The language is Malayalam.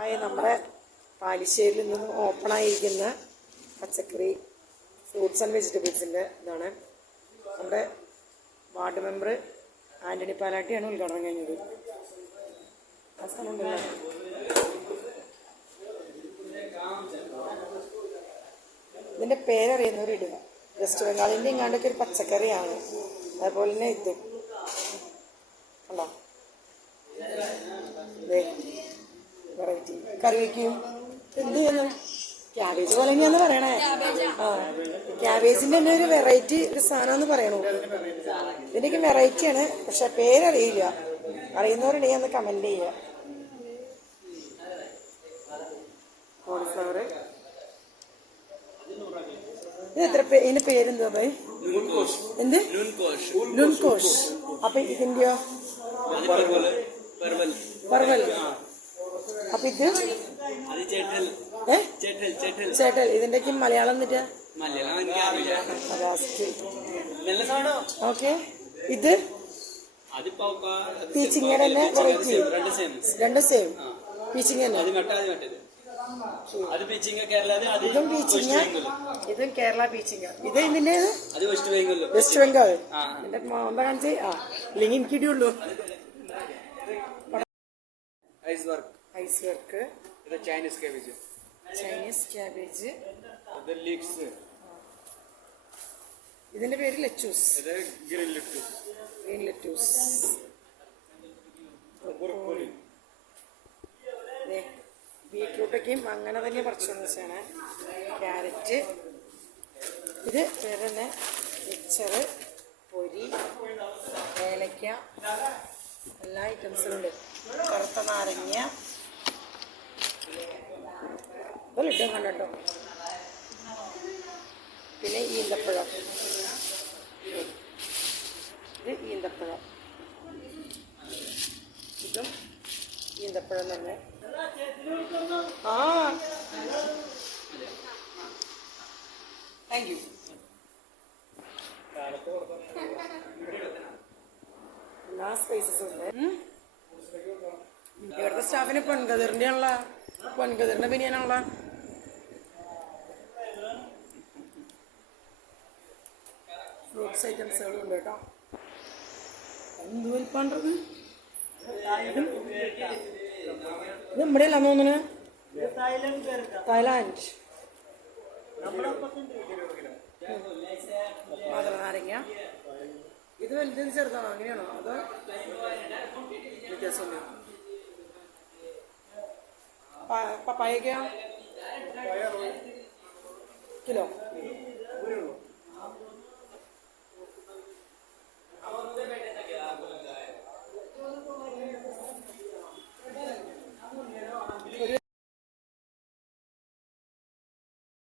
നമ്മുടെ പാലിശ്ശേരിയിൽ നിന്ന് ഓപ്പണായിരിക്കുന്ന പച്ചക്കറി ഫ്രൂട്ട്സ് ആൻഡ് വെജിറ്റബിൾസിൻ്റെ ഇതാണ്. നമ്മുടെ വാർഡ് മെമ്പർ ആൻ്റണി പാലാട്ടിയാണ് ഉദ്ഘാടനം കഴിഞ്ഞത്. ആ സ്ഥലം ഉണ്ടല്ലോ. ഇതിൻ്റെ പേരറിയുന്നവരിടുക. വെസ്റ്റ് ബംഗാളിൻ്റെ ഇങ്ങാണ്ടൊക്കെ ഒരു പച്ചക്കറിയാണ്. അതുപോലെ തന്നെ ഇത് കണ്ടോ, വെറൈറ്റി കറി വയ്ക്കും. എന്ത് ചെയ്യുന്നു? ക്യാബേജ് പോലെ തന്നെയാന്ന് പറയണേ. ആ, ക്യാബേജിന്റെ തന്നെ ഒരു വെറൈറ്റി ഒരു സാധനം എന്ന് പറയണു. ഇതിന്റെയൊക്കെ വെറൈറ്റിയാണ്, പക്ഷെ പേരറിയില്ല. അറിയുന്നവരുണ്ടെങ്കിൽ ഒന്ന് കമന്റ് ചെയ്യുക. കോളിഫ്ലവർ ഇത് എത്ര ഇതിന്റെ പേരെന്തുവാ ബൈ? എന്ത്? ലുൻകോഷ്. അപ്പൊ ഇതിന്റെയോ? പർവൽ. അപ്പൊ ഇത് ചേട്ടൽ. ഇതിന്റെയൊക്കെ മലയാളം എന്നിട്ട് ഓക്കെ. ഇത് പീച്ചിങ്ങയുടെ തന്നെ വെറൈറ്റി. രണ്ടും സെയിം പീച്ചിങ് തന്നെ. ഇതും പീച്ചിങ്ങ, ഇതും കേരള പീച്ചിങ്ങ. ഇത് ഇതിന്റെ വെസ്റ്റ് ബംഗാൾ. എന്റെ മോമ്പ കാണിച്ച് ഇല്ലെങ്കിൽ എനിക്ക് ഇടിയുള്ളൂ. Iceberg. Chinese cabbage. ഇതിന്റെ പേര് ലെറ്റൂസ്. Green lettuce. ബീട്രൂട്ടൊക്കെയും അങ്ങനെ തന്നെ പറിച്ചെന്ന് വെച്ചാണ്. ക്യാരറ്റ്. ഇത് വേറെ തന്നെ മിക്സർ, പൊരി, ഏലക്ക, എല്ലാ ഐറ്റംസും ഉണ്ട്. കറുത്ത നാരങ്ങ ഇട്ടും കണ്ടോ. പിന്നെ ഈന്തപ്പഴം. ഇത് ഈന്തപ്പഴം. ഇതും ഈന്തപ്പഴം തന്നെ. Thank you. എല്ലാ സ്പൈസസും ഉണ്ട്. ഇവിടുത്തെ സ്റ്റാഫിന് പൊൻകതിറിന്റെ ബനിയാനുള്ള ഫ്രൂട്ട്സ് ഐറ്റംസുകളും ഉണ്ട് കേട്ടോ. എന്ത് വലിപ്പണ്ടത്? ഇത് നമ്മുടെ അല്ല തോന്നുന്നു. തായ്ലാൻഡ്. മാതളനാരങ്ങ. ഇത് വലുതിന് ചെറുതാണോ? അങ്ങനെയാണോ? അതോ വ്യത്യാസമുണ്ട്? പപ്പായക്കോ? കിലോ